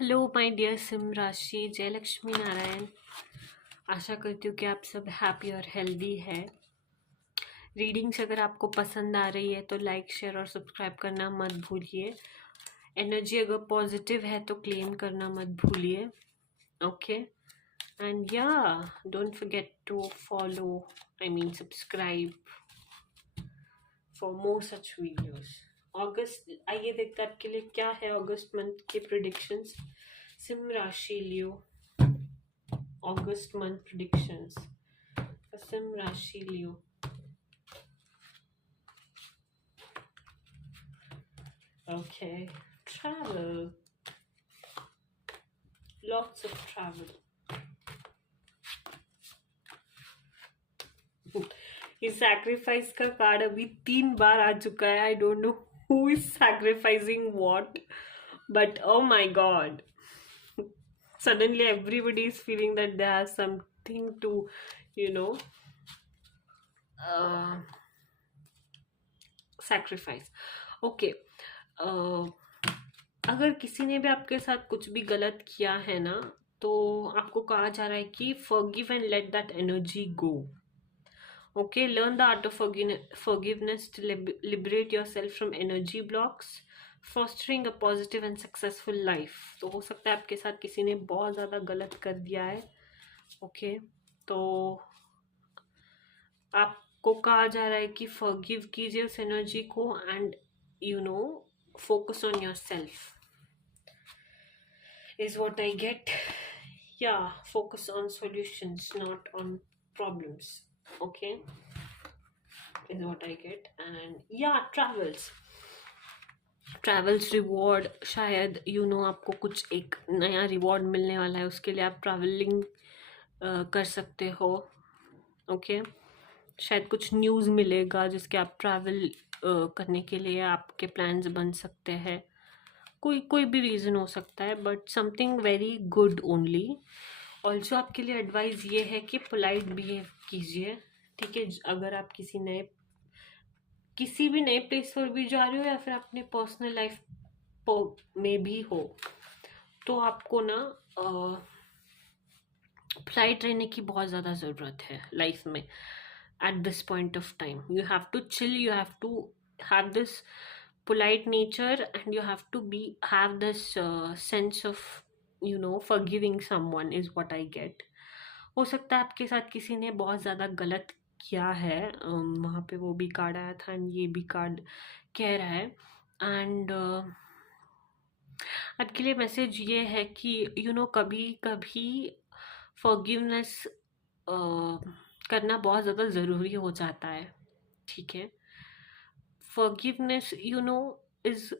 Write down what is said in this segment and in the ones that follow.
Hello my dear SIM राशि, जय लक्ष्मी नारायण। आशा करती हूँ कि आप सब हैप्पी और हेल्दी है। रीडिंग्स अगर आपको पसंद आ रही है तो लाइक शेयर और सब्सक्राइब करना मत भूलिए। एनर्जी अगर पॉजिटिव है तो क्लेम करना मत भूलिए। Okay, and yeah don't forget to follow, I mean subscribe for more such videos. अगस्त, आइए देखते हैं आपके लिए क्या है अगस्त मंथ के प्रिडिक्शंस। सिम राशि Leo, August month predictions for सिम राशि Leo. Okay, travel, lots of travel। ये सैक्रिफाइस का कार्ड अभी 3 बार आ चुका है। I don't know who is sacrificing what, but oh my God, suddenly everybody is feeling that they have something to, you know, uh, sacrifice। Okay, अगर किसी ने भी आपके साथ कुछ भी गलत किया है ना, तो आपको कहा जा रहा है कि forgive and let that energy go। Okay, learn the art of forgiveness to liberate yourself from energy blocks, fostering a positive and successful life। तो हो सकता है आपके साथ किसी ने बहुत ज़्यादा गलत कर दिया है। ओके, तो आपको कहा जा रहा है कि forgive कीजिए उस एनर्जी को and focus on yourself is what I get। Yeah, focus on solutions, not on problems। Okay, is what I get। And yeah, travels reward, शायद आपको कुछ एक नया रिवॉर्ड मिलने वाला है, उसके लिए आप ट्रैवलिंग कर सकते हो। ओके, शायद कुछ न्यूज़ मिलेगा जिसके आप ट्रैवल करने के लिए आपके प्लान्स बन सकते हैं। कोई कोई भी रीज़न हो सकता है, but something very good only. Also आपके लिए एडवाइस ये है कि पोलाइट बिहेव कीजिए। ठीक है, अगर आप किसी भी नए प्लेस पर भी जा रहे हो या फिर अपने पर्सनल लाइफ में भी हो, तो आपको ना पोलाइट रहने की बहुत ज़्यादा ज़रूरत है लाइफ में। At this point of time you have to chill, you have to have this polite nature, and you have to have this sense of forgiving someone is what I get। हो सकता है आपके साथ किसी ने बहुत ज़्यादा गलत किया है, वहाँ पे वो भी कार्ड आया था एंड ये भी कार्ड कह रहा है। एंड आपके लिए मैसेज ये है कि कभी कभी फॉरगिवनेस करना बहुत ज़्यादा ज़रूरी हो जाता है। ठीक है, forgiveness is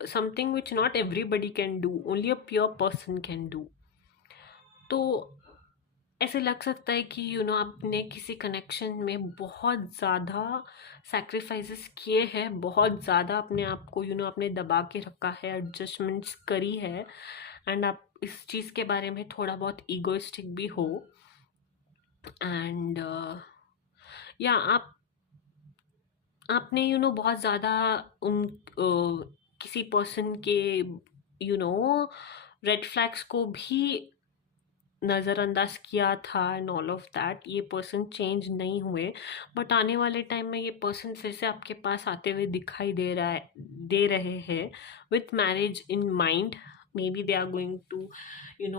something which not everybody can do, only a pure person can do। तो ऐसे लग सकता है कि आपने किसी कनेक्शन में बहुत ज़्यादा सैक्रिफाइसेस किए हैं, बहुत ज़्यादा अपने आप को आपने दबा के रखा है, एडजस्टमेंट्स करी है, एंड आप इस चीज़ के बारे में थोड़ा बहुत ईगोइस्टिक भी हो। एंड या आपने बहुत ज़्यादा उन किसी पर्सन के रेड फ्लैग्स को भी नज़रअंदाज किया था एंड ऑल ऑफ दैट। ये पर्सन चेंज नहीं हुए, बट आने वाले टाइम में ये पर्सन फिर से आपके पास आते हुए दिखाई दे रहे हैं with marriage in mind. Maybe they are going to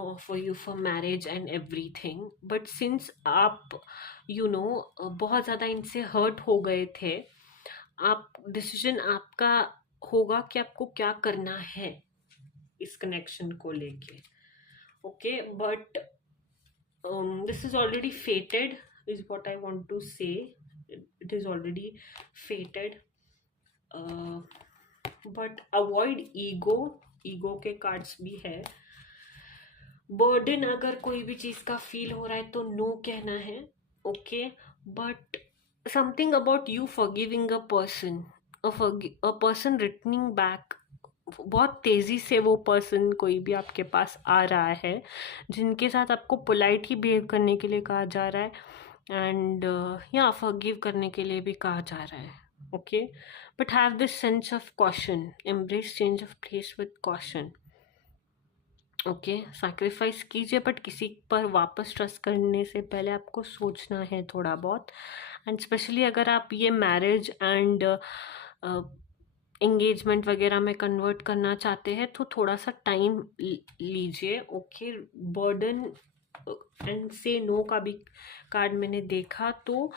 offer you for marriage and everything, but since आप बहुत ज़्यादा इनसे हर्ट हो गए थे, आप डिसीजन आपका होगा कि आपको क्या करना है इस कनेक्शन को लेके। Okay, but this is already fated is what I want to say। it is already fated, but avoid ego के कार्ड्स भी है। बर्डन अगर कोई भी चीज़ का फील हो रहा है तो नो कहना है। Okay, but something about you forgiving a person returning back. बहुत तेज़ी से वो पर्सन कोई भी आपके पास आ रहा है जिनके साथ आपको पोलाइट ही बिहेव करने के लिए कहा जा रहा है, एंड या फॉरगिव करने के लिए भी कहा जा रहा है। Okay, but have this sense of caution, embrace change of place with caution. Okay, sacrifice कीजिए, बट किसी पर वापस ट्रस्ट करने से पहले आपको सोचना है थोड़ा बहुत। एंड स्पेशली अगर आप ये मैरिज एंड एंगेजमेंट वगैरह में कन्वर्ट करना चाहते हैं तो थोड़ा सा टाइम लीजिए। ओके, बर्डन एंड से नो का भी कार्ड मैंने देखा, तो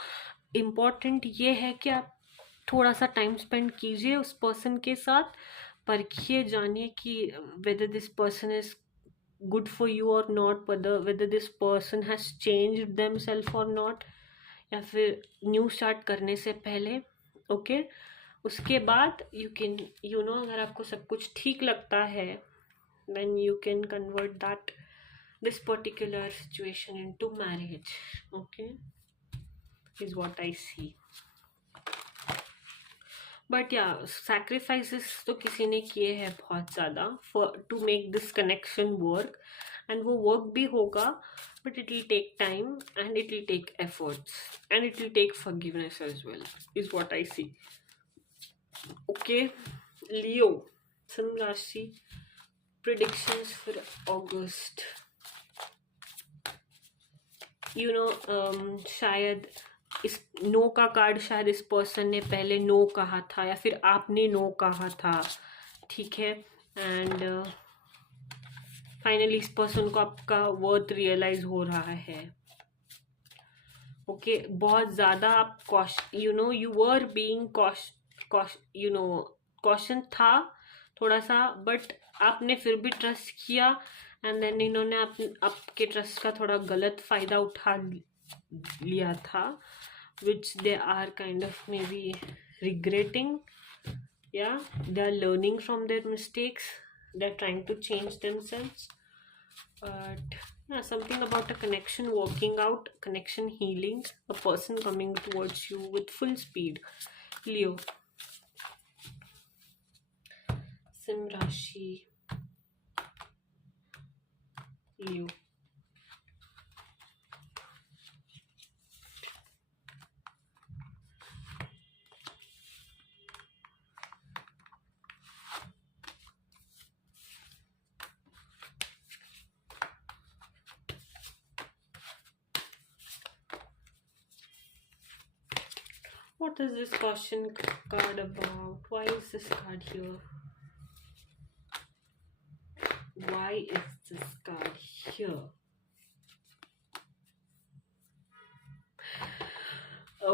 इम्पॉर्टेंट ये है कि आप थोड़ा सा टाइम स्पेंड कीजिए उस पर्सन के साथ, परखिए, जानिए कि whether this person is good for you or not, whether this person has changed themselves or not, या फिर न्यू स्टार्ट करने से पहले। ओके, उसके बाद यू कैन अगर आपको सब कुछ ठीक लगता है, then you can convert that this particular situation into marriage। okay, is what I see। But yeah sacrifices तो किसी ने किए हैं बहुत ज़्यादा for to make this connection work, and वो वर्क भी होगा, but it will take time and it will take efforts and it will take forgiveness as well, is what I see. Okay, Leo, sun राशि predictions for अगस्त। शायद इस no का card, शायद इस person ने पहले नो कहा था या फिर आपने नो कहा था, ठीक है, एंड फाइनली इस पर्सन को आपका वर्थ रियलाइज हो रहा है। ओके, बहुत ज़्यादा आप यू वर बीइंग कॉशन था थोड़ा सा, बट आपने फिर भी ट्रस्ट किया, एंड देन इन्होंने आपके ट्रस्ट का थोड़ा गलत फ़ायदा उठा लिया था, which they are kind of maybe regretting। Yeah, they are learning from their mistakes, they're trying to change themselves, but yeah, something about a connection working out, connection healing, a person coming towards you with full speed। Leo, Sim Rashi, Leo। What is this caution card about? Why is this card here? Why is this card here?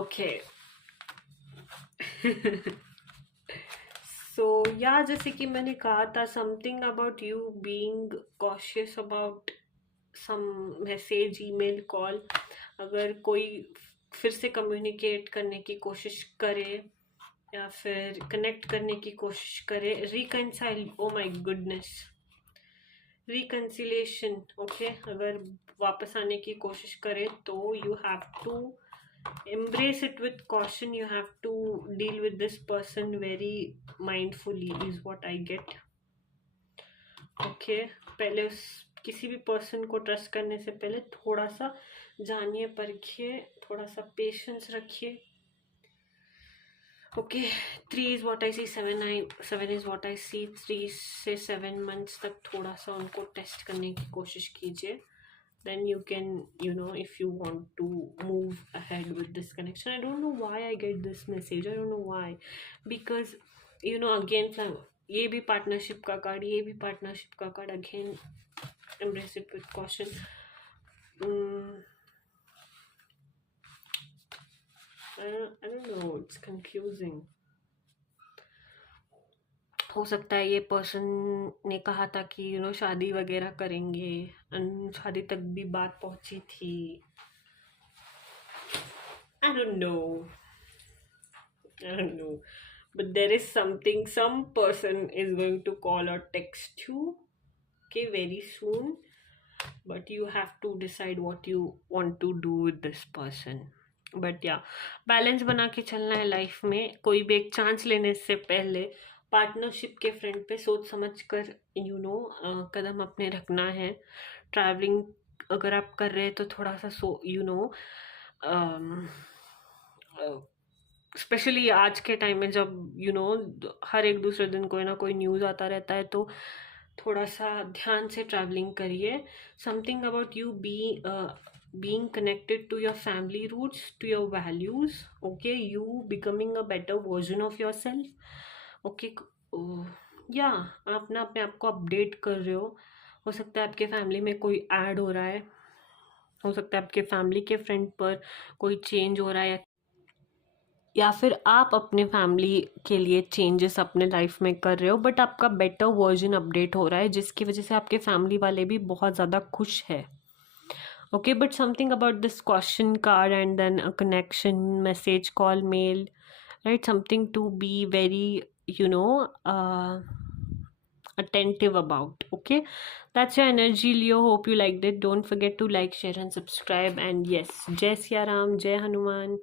Okay। सो या जैसे कि मैंने कहा था, something about you being cautious about some message, email, call. अगर कोई फिर से कम्युनिकेट करने की कोशिश करे या फिर कनेक्ट करने की कोशिश करे, reconcile, oh my goodness, reconciliation. Okay, अगर वापस आने की कोशिश करे तो you have to embrace it with caution, you have to deal with this person very mindfully, is what I get। okay, पहले किसी भी पर्सन को ट्रस्ट करने से पहले थोड़ा सा जानिए, परखिए, थोड़ा सा पेशेंस रखिए। Okay, 3 is what I see, 7 is what I see. 3 से 7 मंथ्स तक थोड़ा सा उनको टेस्ट करने की कोशिश कीजिए, then you can, if you want to move ahead with this connection। I don't know why I get this message, I don't know why, because again ये भी पार्टनरशिप का कार्ड, ये भी पार्टनरशिप का card, again embrace it with caution। I don't know, it's confusing। हो सकता है ये पर्सन ने कहा था कि शादी वगैरह करेंगे, शादी तक भी बात पहुंची थी। I don't know, but there is something, some person is going to call or text you, okay, very soon, but you have to decide what you want to do with this person। But या balance बना के चलना है life में। कोई भी एक chance लेने से पहले पार्टनरशिप के फ्रंट पे सोच समझ कर कदम अपने रखना है। ट्रैवलिंग अगर आप कर रहे हैं तो थोड़ा सा स्पेशली आज के टाइम में जब हर एक दूसरे दिन कोई ना कोई न्यूज़ आता रहता है, तो थोड़ा सा ध्यान से ट्रैवलिंग करिए. Something about you being connected to your family roots, to your values, okay, you becoming a better version of yourself, okay. या आप ना अपने आप को अपडेट कर रहे हो सकता है आपके फैमिली में कोई ऐड हो रहा है, हो सकता है आपके फैमिली के फ्रेंड पर कोई चेंज हो रहा है, या फिर आप अपने फैमिली के लिए चेंजेस अपने लाइफ में कर रहे हो, बट आपका बेटर वर्जन अपडेट हो रहा है जिसकी वजह से आपके फैमिली वाले भी बहुत ज़्यादा खुश है. Okay, but something about this question card and then a connection, message, call, mail, right, something to be very you know attentive about. Okay, that's your energy, Leo. Hope you liked it. Don't forget to like, share and subscribe. And yes, Jai Siya Ram, Jai Hanuman.